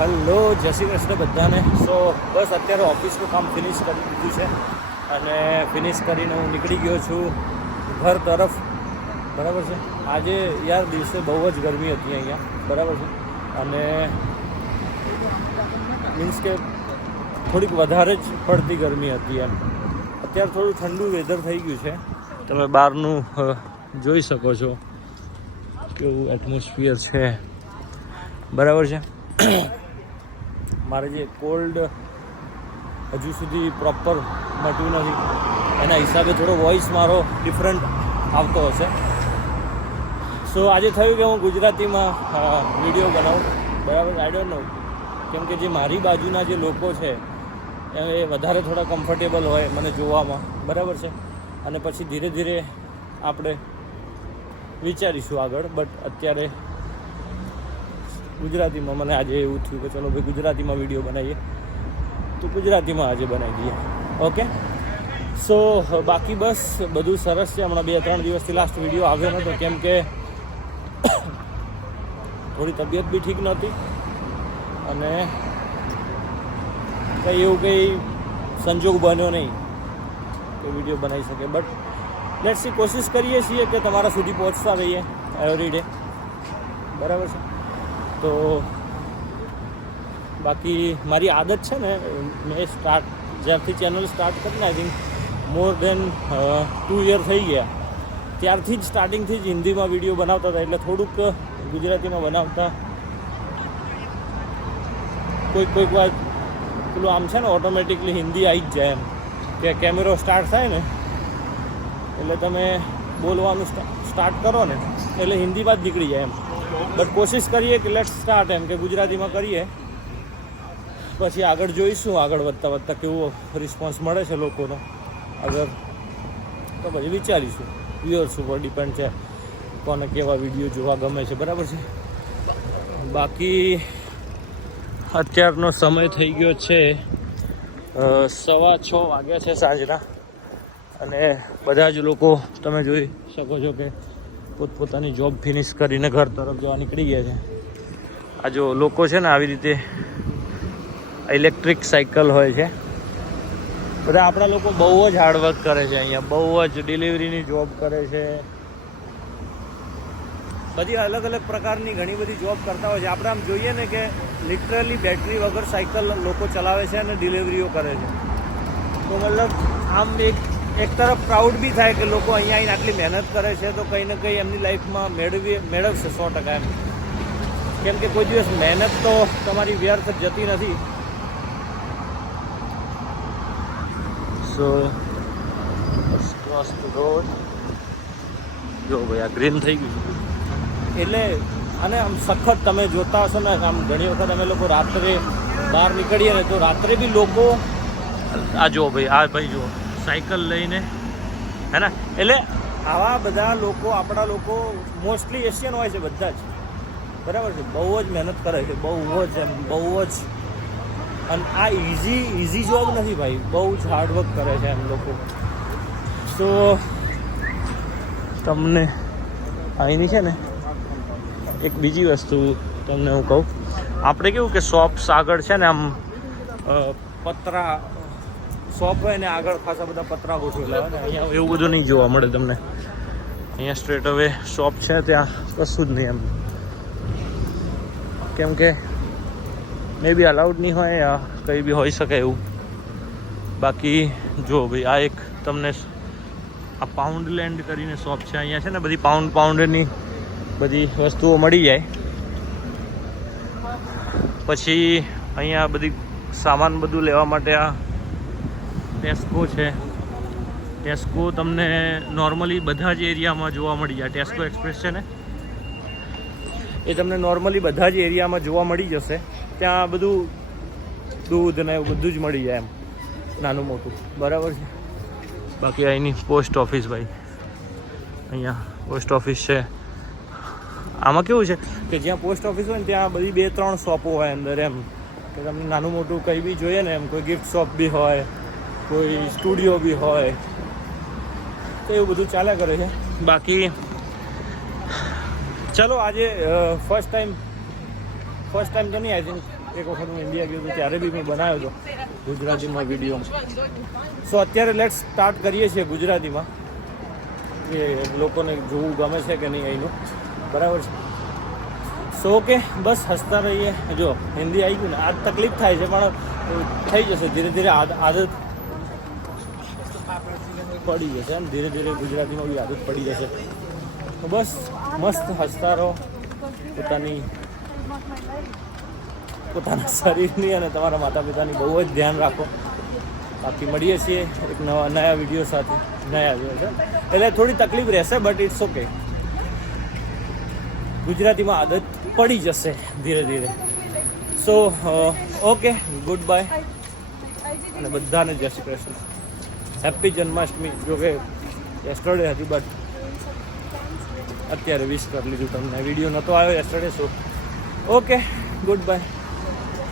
Hello, જય શ્રી કૃષ્ણ બધાને. સો બસ અત્યારે ઓફિસનું કામ ફિનિશ કરી દીધું છે અને ફિનિશ કરીને હું નીકળી ગયો છું ઘર તરફ. બરાબર છે. આજે યાર દિવસે બહુ જ ગરમી હતી અહીંયા. બરાબર છે. અને મીન્સ કે થોડીક વધારે જ પડતી ગરમી હતી એમ. અત્યારે થોડું ઠંડુ વેધર થઈ ગયું છે. તમે બહારનું જોઈ શકો છો કેવું એટમોસ્ફિયર છે. બરાબર છે. મારે જે કોલ્ડ હજુ સુધી પ્રોપર મટ્યું નથી, એના હિસાબે થોડો વોઇસ મારો ડિફરન્ટ આવતો હશે. સો આજે થયું કે હું ગુજરાતીમાં વિડીયો બનાવું. બરાબર. આઈ ડોન્ટ નો, કેમ કે જે મારી બાજુના જે લોકો છે એ વધારે થોડા કમ્ફર્ટેબલ હોય મને જોવામાં. બરાબર છે. અને પછી ધીરે ધીરે આપણે વિચારીશું આગળ. બટ અત્યારે ગુજરાતીમાં મને આજે એવું થયું કે ચલો ભાઈ ગુજરાતીમાં વિડીયો બનાવીએ, તો ગુજરાતીમાં આજે બનાવી દઈએ. ઓકે. સો બાકી બસ બધું સરસ છે. હમણાં 2-3 દિવસથી લાસ્ટ વિડીયો આવ્યો નહોતો, કેમ કે થોડી તબિયત બી ઠીક નહોતી અને કંઈ એવું કંઈ સંજોગ બન્યો નહીં કે વિડીયો બનાવી શકે. બટ લેટ્સ સી, કોશિશ કરીએ છીએ કે તમારા સુધી પહોંચતા રહીએ એવરી ડે. બરાબર છે. તો બાકી મારી આદત છે ને, મેં જ્યારથી ચેનલ સ્ટાર્ટ કરીને I think more then 2 year થઈ ગયા, ત્યારથી જ સ્ટાર્ટિંગથી જ હિન્દીમાં વિડીયો બનાવતા હતા. એટલે થોડુંક ગુજરાતીમાં બનાવતા કોઈક વાર પેલું આમ છે ને ઓટોમેટિકલી હિન્દી આવી જ જાય એમ, કે કેમેરો સ્ટાર્ટ થાય ને એટલે તમે બોલવાનું સ્ટાર્ટ કરો ને એટલે હિન્દીમાં જ નીકળી જાય એમ. બટ કોશિશ કરીએ કે લેટ્સ સ્ટાર્ટ એમ કે ગુજરાતીમાં કરીએ, પછી આગળ જોઈશું આગળ વધતા કેવો રિસ્પોન્સ મળે છે લોકોનો. અગર તો પછી વિચારીશું. વ્યુઅર્સ ઉપર ડિપેન્ડ છે કોને કેવા વિડીયો જોવા ગમે છે. બરાબર છે. બાકી અત્યારનો સમય થઈ ગયો છે 6:15 વાગ્યા છે સાંજના, અને બધા જ લોકો તમે જોઈ શકો છો કે પોતપોતાની જોબ ફિનિશ કરીને ઘર તરફ જવા નીકળી ગયા છે. આ જો લોકો છે ને આવી રીતે ઇલેક્ટ્રિક સાયકલ હોય છે. બધા આપણા લોકો બહુ જ હાર્ડવર્ક કરે છે અહીંયા, બહુ જ ડિલિવરીની જોબ કરે છે, બધી અલગ અલગ પ્રકારની ઘણી બધી જોબ કરતા હોય છે. આપણે આમ જોઈએ ને કે લિટરલી બેટરી વગર સાયકલ લોકો ચલાવે છે અને ડિલિવરીઓ કરે છે. તો મતલબ આમ એક તરફ પ્રાઉડ બી થાય કે લોકો અહીંયા આવીને આટલી મહેનત કરે છે, તો કંઈ ને કંઈ એમની લાઈફમાં મેળવશે 100%. એમ કેમ કે કોઈ દિવસ મહેનત તો તમારી વ્યર્થ જતી નથી. સો ક્રોસ ધ રોડ. જો ભાઈ આ ગ્રીન થઈ ગયું એટલે, અને આમ સખત તમે જોતા હશો ને, આમ ઘણી વખત અમે લોકો રાત્રે બહાર નીકળીએ ને તો રાત્રે બી લોકો આ જો ભાઈ, આ ભાઈ જો સાયકલ લઈને હે ને. એટલે આવા બધા લોકો, આપણા લોકો મોસ્ટલી એશિયન હોય છે બધા જ. બરાબર છે. બહુ જ મહેનત કરે છે, બહુ જ એમ, બહુ જ. અને આ ઇઝી જોબ નથી ભાઈ, બહુ જ હાર્ડવર્ક કરે છે એમ લોકો. સો તમને અહીંની છે ને એક બીજી વસ્તુ તમને હું કહું. આપણે કેવું કે શોપ્સ આગળ છે ને આમ પતરા શોપ હોય ને આગળ ખાસા બધા પતરા ગોઠવેલા હોય ને, અહીંયા એવું બધું નહીં જોવા મળે તમને. અહીંયા સ્ટ્રેટ હવે શોપ છે, ત્યાં કશું જ નહીં એમ, કેમ કે મે બી અલાઉડ નહીં હોય યા કંઈ બી હોઈ શકે એવું. બાકી જો ભાઈ આ એક તમને આ પાઉન્ડલેન્ડ કરીને શોપ છે. અહીંયા છે ને બધી પાઉન્ડની બધી વસ્તુઓ મળી જાય. પછી અહીંયા બધી સામાન બધું લેવા માટે આ ટેસ્કો છે. ટેસ્કો તમને નોર્મલી બધા જ એરિયામાં જોવા મળી જાય. ટેસ્કો એક્સપ્રેસ છે ને, એ તમને નોર્મલી બધા જ એરિયામાં જોવા મળી જશે. ત્યાં બધું દૂધ ને એવું બધું જ મળી જાય એમ, નાનું મોટું. બરાબર છે. બાકી અહીંની પોસ્ટ ઓફિસ ભાઈ, અહીંયા પોસ્ટ ઓફિસ છે. આમાં કેવું છે કે જ્યાં પોસ્ટ ઓફિસ હોય ને ત્યાં બધી 2-3 શોપો હોય અંદર એમ, કે તમને નાનું મોટું કંઈ બી જોઈએ ને એમ, કોઈ ગિફ્ટ શોપ બી હોય, કોઈ સ્ટુડિયો બી હોય, તો એવું બધું ચાલ્યા કરે છે. બાકી ચલો આજે ફર્સ્ટ ટાઈમ તો નહીં, આઈ થિંક એક વખત હું ઇન્ડિયા ગયો હતો ત્યારે બી મેં બનાવ્યો હતો ગુજરાતીમાં વિડીયો. સો અત્યારે લેટ્સ સ્ટાર્ટ કરીએ છીએ ગુજરાતીમાં, કે લોકોને જોવું ગમે છે કે નહીં અહીંનું, બરાબર છે. સો ઓકે, બસ હસતા રહીએ. જો હિન્દી આવી ગયું ને, આજ તકલીફ થાય છે પણ થઈ જશે ધીરે ધીરે. આદત પડી જશે એમ, ધીરે ધીરે ગુજરાતીમાં બી આદત પડી જશે. તો બસ મસ્ત હસતા રહો, પોતાના શરીરની અને તમારા માતા પિતાની બહુ જ ધ્યાન રાખો. બાકી મળીએ છીએ એક નયા વિડીયો સાથે. નયા વિડીયો છે એટલે થોડી તકલીફ રહેશે, બટ ઇટ્સ ઓકે. ગુજરાતીમાં આદત પડી જશે ધીરે ધીરે. સો ઓકે, ગુડ બાય અને બધાને જય શ્રી કૃષ્ણ. હેપી જન્માષ્ટમી. જો કે યસ્ટરડે હતી બટ અત્યારે વિશ કરી લીધું તમને. વિડીયો નહોતો આવ્યો yesterday. So okay, good bye.